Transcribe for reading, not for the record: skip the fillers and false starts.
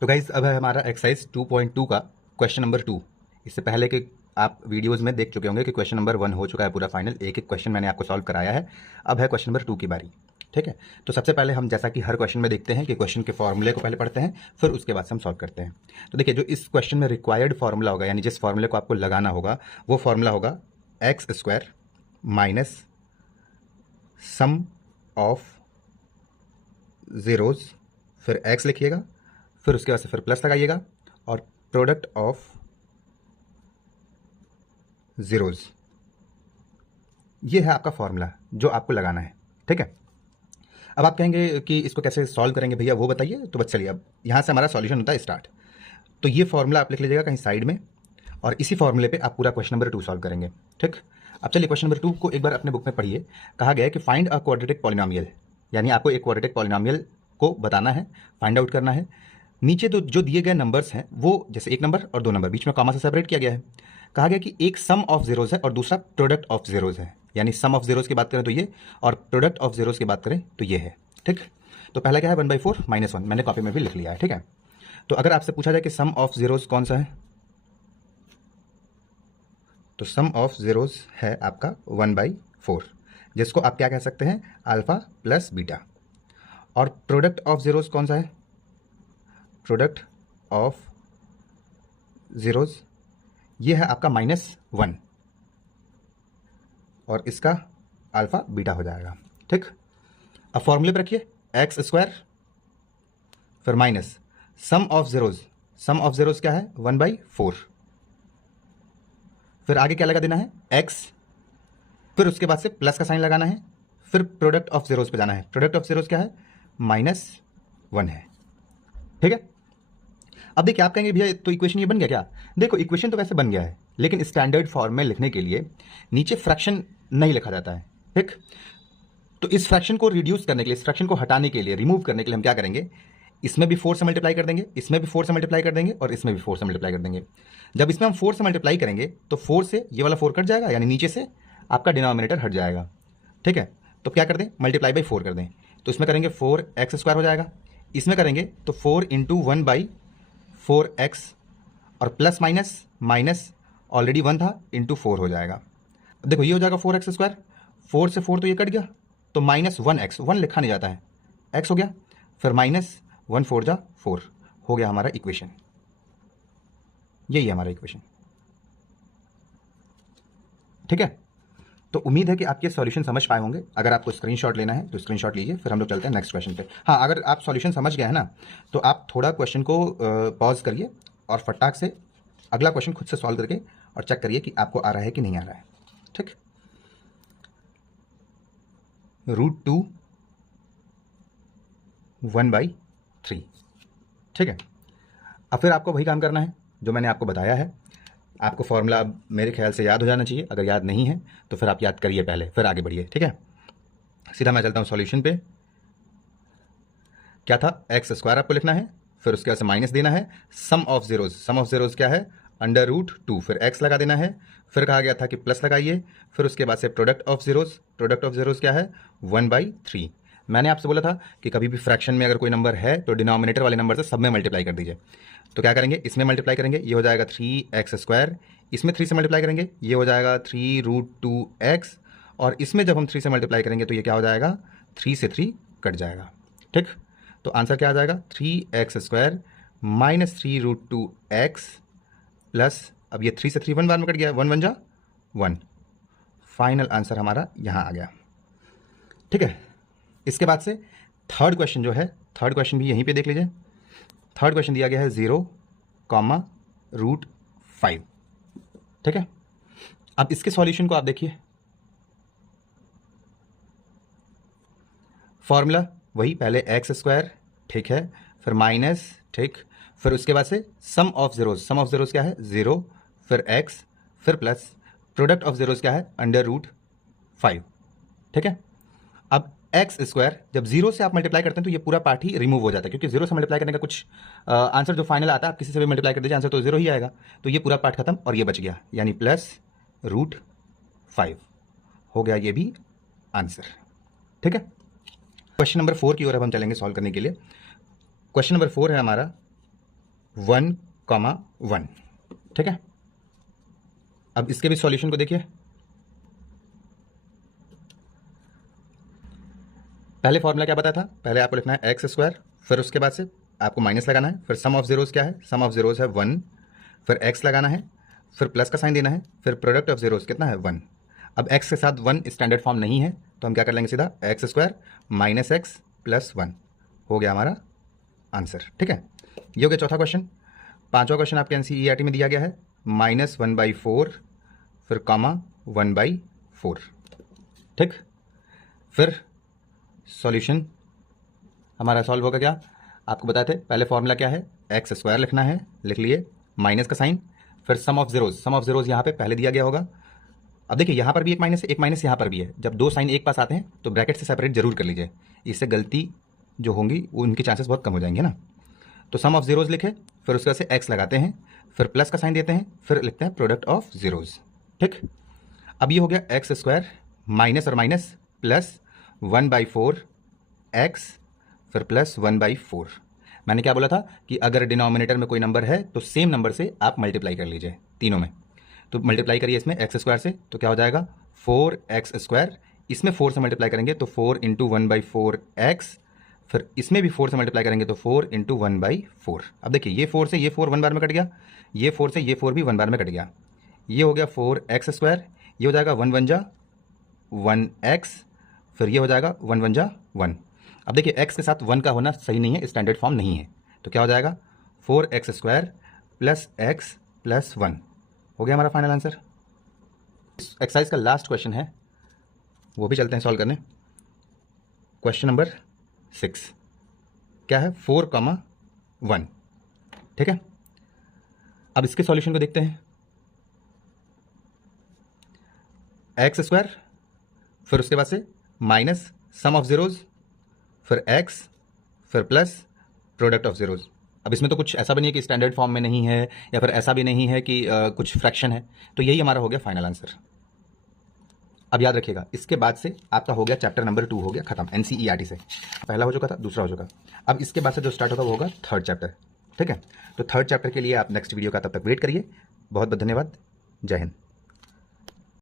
तो गाइज अब है हमारा एक्सरसाइज 2.2 का क्वेश्चन नंबर 2। इससे पहले कि आप वीडियोस में देख चुके होंगे कि क्वेश्चन नंबर 1 हो चुका है पूरा फाइनल, एक एक क्वेश्चन मैंने आपको सॉल्व कराया है। अब है क्वेश्चन नंबर 2 की बारी। ठीक है, तो सबसे पहले हम जैसा कि हर क्वेश्चन में देखते हैं कि क्वेश्चन के फॉर्मूले को पहले पढ़ते हैं, फिर उसके बाद से हम सॉल्व करते हैं। तो देखिए, जो इस क्वेश्चन में रिक्वायर्ड फॉर्मूला होगा, यानी जिस फॉर्मूले को आपको लगाना होगा, वो फॉर्मूला होगा x square minus sum of zeros, फिर एक्स लिखिएगा, फिर उसके बाद से फिर प्लस लगाइएगा और प्रोडक्ट ऑफ ज़ीरोज़। ये है आपका फॉर्मूला जो आपको लगाना है। ठीक है, अब आप कहेंगे कि इसको कैसे सॉल्व करेंगे भैया, वो बताइए। तो बस चलिए, अब यहाँ से हमारा सॉल्यूशन होता है स्टार्ट। तो ये फॉर्मूला आप लिख लीजिएगा कहीं साइड में, और इसी फॉर्मूले पे आप पूरा क्वेश्चन नंबर 2 सॉल्व करेंगे। ठीक, अब चलिए क्वेश्चन नंबर 2 को एक बार अपने बुक में पढ़िए। कहा गया है कि फाइंड अ क्वाड्रेटिक पॉलिनोमियल, यानी आपको एक क्वाड्रेटिक पॉलिनोमियल को बताना है, फाइंड आउट करना है। नीचे तो जो दिए गए नंबर्स हैं वो जैसे 1 नंबर और 2 नंबर बीच में कॉमा से सेपरेट किया गया है। कहा गया कि एक सम ऑफ जीरोज है और दूसरा प्रोडक्ट ऑफ जीरोज है, यानी सम ऑफ जीरोज की बात करें तो ये, और प्रोडक्ट ऑफ जीरोज की बात करें तो ये है। ठीक, तो पहला क्या है 1/4 - 1, मैंने कॉपी में भी लिख लिया है। ठीक है, तो अगर आपसे पूछा जाए कि सम ऑफ जीरोज कौन सा है, तो सम ऑफ जीरोज है आपका 1/4, जिसको आप क्या कह सकते हैं, अल्फा प्लस बीटा। और प्रोडक्ट ऑफ जीरोज कौन सा है, प्रोडक्ट ऑफ जीरोज ये है आपका -1, और इसका अल्फा बीटा हो जाएगा। ठीक, अब फॉर्मूले पर रखिए एक्स स्क्वायर फिर minus sum of zeros, sum of zeros क्या है 1/4, फिर आगे क्या लगा देना है एक्स, फिर उसके बाद से प्लस का साइन लगाना है, फिर प्रोडक्ट ऑफ जीरोज पे जाना है। प्रोडक्ट ऑफ जीरोज क्या है -1 है। ठीक है, अब देखिए आप कहेंगे भैया तो इक्वेशन ये बन गया क्या। देखो, इक्वेशन तो वैसे बन गया है, लेकिन स्टैंडर्ड फॉर्म में लिखने के लिए नीचे फ्रैक्शन नहीं लिखा जाता है। ठीक, तो इस फ्रैक्शन को रिड्यूस करने के लिए, इस फ्रैक्शन को हटाने के लिए, रिमूव करने के लिए हम क्या करेंगे, इसमें भी 4 से मल्टीप्लाई कर देंगे, इसमें भी 4 से मल्टीप्लाई कर देंगे, और इसमें भी 4 से मल्टीप्लाई कर देंगे। जब इसमें हम 4 से मल्टीप्लाई करेंगे तो 4 से ये वाला 4 कट जाएगा, यानी नीचे से आपका डिनोमिनेटर हट जाएगा। ठीक है, तो क्या कर दें, मल्टीप्लाई बाई 4 कर दें, तो इसमें करेंगे 4x² हो जाएगा, इसमें करेंगे तो 4 × 1/4x, और प्लस माइनस माइनस ऑलरेडी 1 था इंटू 4 हो जाएगा। देखो ये हो जाएगा 4x², 4 से 4 तो ये कट गया, तो -1x, 1 लिखा नहीं जाता है, x हो गया, फिर -1 4 जा 4 हो गया हमारा इक्वेशन। यही है हमारा इक्वेशन। ठीक है, तो उम्मीद है कि आप ये सॉल्यूशन समझ पाए होंगे। अगर आपको स्क्रीनशॉट लेना है तो स्क्रीनशॉट लीजिए, फिर हम लोग चलते हैं नेक्स्ट क्वेश्चन पे। हाँ, अगर आप सॉल्यूशन समझ गए हैं ना, तो आप थोड़ा क्वेश्चन को पॉज करिए और फटाक से अगला क्वेश्चन खुद से सॉल्व करके और चेक करिए कि आपको आ रहा है कि नहीं आ रहा है। ठीक, √2 1/3। ठीक है, अब फिर आपको वही काम करना है जो मैंने आपको बताया है। आपको फॉर्मूला मेरे ख्याल से याद हो जाना चाहिए, अगर याद नहीं है तो फिर आप याद करिए पहले, फिर आगे बढ़िए। ठीक है, सीधा मैं चलता हूँ सॉल्यूशन पे। क्या था, x² आपको लिखना है, फिर उसके बाद से माइनस देना है, sum of zeros, sum of zeros क्या है √2, फिर x लगा देना है, फिर कहा गया था कि प्लस लगाइए, फिर उसके बाद से product of zeros, product of zeros क्या है 1/3। मैंने आपसे बोला था कि कभी भी फ्रैक्शन में अगर कोई नंबर है तो डिनोमिनेटर वाले नंबर से सब में मल्टीप्लाई कर दीजिए। तो क्या करेंगे, इसमें मल्टीप्लाई करेंगे, ये हो जाएगा 3x², इसमें 3 से मल्टीप्लाई करेंगे, ये हो जाएगा 3√2x, और इसमें जब हम 3 से मल्टीप्लाई करेंगे तो ये क्या हो जाएगा, 3 से 3 कट जाएगा। ठीक, तो आंसर क्या आ जाएगा 3x² - 3√2x प्लस, अब ये 3 से 3 1 बार में कट गया, 1 1 जा 1। फाइनल आंसर हमारा यहाँ आ गया। ठीक है, इसके बाद से थर्ड क्वेश्चन जो है, थर्ड क्वेश्चन भी यहीं पे देख लीजिए। थर्ड क्वेश्चन दिया गया है 0, √5। ठीक है, अब इसके सॉल्यूशन को आप देखिए। फॉर्मूला वही, पहले x², ठीक है, फिर माइनस, ठीक, फिर उसके बाद से sum of zeros, sum of zeros क्या है 0, फिर x, फिर प्लस प्रोडक्ट ऑफ जीरोज क्या है √5। ठीक है, अब x² जब 0 से आप मल्टीप्लाई करते हैं तो ये पूरा पार्ट ही रिमूव हो जाता है, क्योंकि 0 से मल्टीप्लाई करने का कुछ आंसर जो फाइनल आता है, आप किसी से भी मल्टीप्लाई कर दीजिए, आंसर तो 0 ही आएगा। तो ये पूरा पार्ट खत्म और ये बच गया, यानी +√5 हो गया ये भी आंसर। ठीक है, क्वेश्चन नंबर 4 की ओर अब हम चलेंगे सॉल्व करने के लिए। क्वेश्चन नंबर 4 है हमारा 1,1। ठीक है, अब इसके भी सॉल्यूशन को देखिए। पहले फॉर्मूला क्या बताया था, पहले आपको लिखना है एक्स स्क्वायर, फिर उसके बाद से आपको माइनस लगाना है, फिर सम ऑफ जीरोस क्या है, सम ऑफ जीरोस है 1, फिर एक्स लगाना है, फिर प्लस का साइन देना है, फिर प्रोडक्ट ऑफ जीरोस कितना है 1। अब एक्स के साथ 1 स्टैंडर्ड फॉर्म नहीं है तो हम क्या कर लेंगे, सीधा x square minus x plus 1 हो गया हमारा आंसर। ठीक है, ये हो गया चौथा क्वेश्चन। पांचवा क्वेश्चन आपके एनसीईआरटी में दिया गया है -1/4 फिर कॉमा 1/4। ठीक, फिर सॉल्यूशन हमारा सॉल्व होगा क्या, आपको बताए थे पहले फॉर्मूला क्या है, एक्स स्क्वायर लिखना है, लिख लिए, माइनस का साइन, फिर सम ऑफ जीरोज यहाँ पे पहले दिया गया होगा। अब देखिए यहाँ पर भी एक माइनस है, एक माइनस यहाँ पर भी है, जब दो साइन एक पास आते हैं तो ब्रैकेट से सेपरेट जरूर कर लीजिए, इससे गलती जो होंगी उनके चांसेस बहुत कम हो जाएंगे ना। तो सम ऑफ जीरोज लिखे, फिर उसके बाद से एक्स लगाते हैं, फिर प्लस का साइन देते हैं, फिर लिखते हैं प्रोडक्ट ऑफ जीरोज। ठीक, अब ये हो गया एक्स स्क्वायर माइनस और माइनस प्लस 1/4 एक्स फिर प्लस 1/4। मैंने क्या बोला था कि अगर डिनोमिनेटर में कोई नंबर है तो सेम नंबर से आप मल्टीप्लाई कर लीजिए तीनों में। तो मल्टीप्लाई करिए इसमें एक्स स्क्वायर से, तो क्या हो जाएगा 4x स्क्वायर, इसमें 4 से मल्टीप्लाई करेंगे तो 4 × 1/4 एक्स, फिर इसमें भी 4 से मल्टीप्लाई करेंगे तो 4 × 1/4। अब देखिए ये 4 से ये 4 1 बार में कट गया, ये 4 से ये 4 भी 1 बार में कट गया, ये हो गया 4x स्क्वायर, ये हो जाएगा 1 1 जा 1x, फिर ये हो जाएगा 1 1 जा 1। अब देखिए x के साथ 1 का होना सही नहीं है, स्टैंडर्ड फॉर्म नहीं है, तो क्या हो जाएगा 4x square plus x plus 1 हो गया हमारा फाइनल आंसर। एक्सरसाइज का लास्ट क्वेश्चन है, वो भी चलते हैं सॉल्व करने। क्वेश्चन नंबर 6 क्या है, 4,1। ठीक है, अब इसके सॉल्यूशन को देखते हैं। एक्स स्क्वायर, फिर उसके बाद से माइनस सम ऑफ जीरोज, फिर एक्स, फिर प्लस प्रोडक्ट ऑफ जीरोज। अब इसमें तो कुछ ऐसा भी नहीं है कि स्टैंडर्ड फॉर्म में नहीं है, या फिर ऐसा भी नहीं है कि कुछ फ्रैक्शन है, तो यही हमारा हो गया फाइनल आंसर। अब याद रखिएगा, इसके बाद से आपका हो गया चैप्टर नंबर 2 हो गया खत्म एनसीईआरटी से। पहला हो चुका था, दूसरा हो चुका, अब इसके बाद से जो स्टार्ट होगा वो होगा थर्ड चैप्टर। ठीक है, तो थर्ड चैप्टर के लिए आप नेक्स्ट वीडियो का तब तक वेट करिए। बहुत बहुत धन्यवाद, जय हिंद।